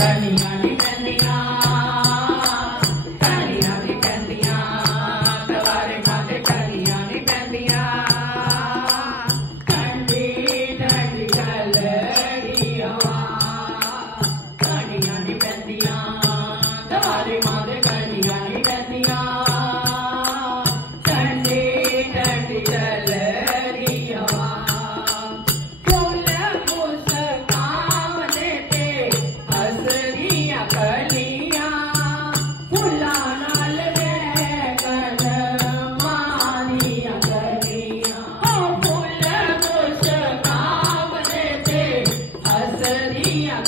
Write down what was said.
कलियां नी पैंदियां कलियां नी पैंदियां तवारे माते कलियां नी पैंदियां ठंडी ठंडी कलड़ी हवा कलियां नी पैंदियां तवारे माते कलियां नी पैंदियां ठंडी ठंडी कलड़ी हवा फूल मुस्कान ते हसदियां कलियां फुल्लां नाल महकन मानियां कलियां फूल मुस्कान ते हसदियां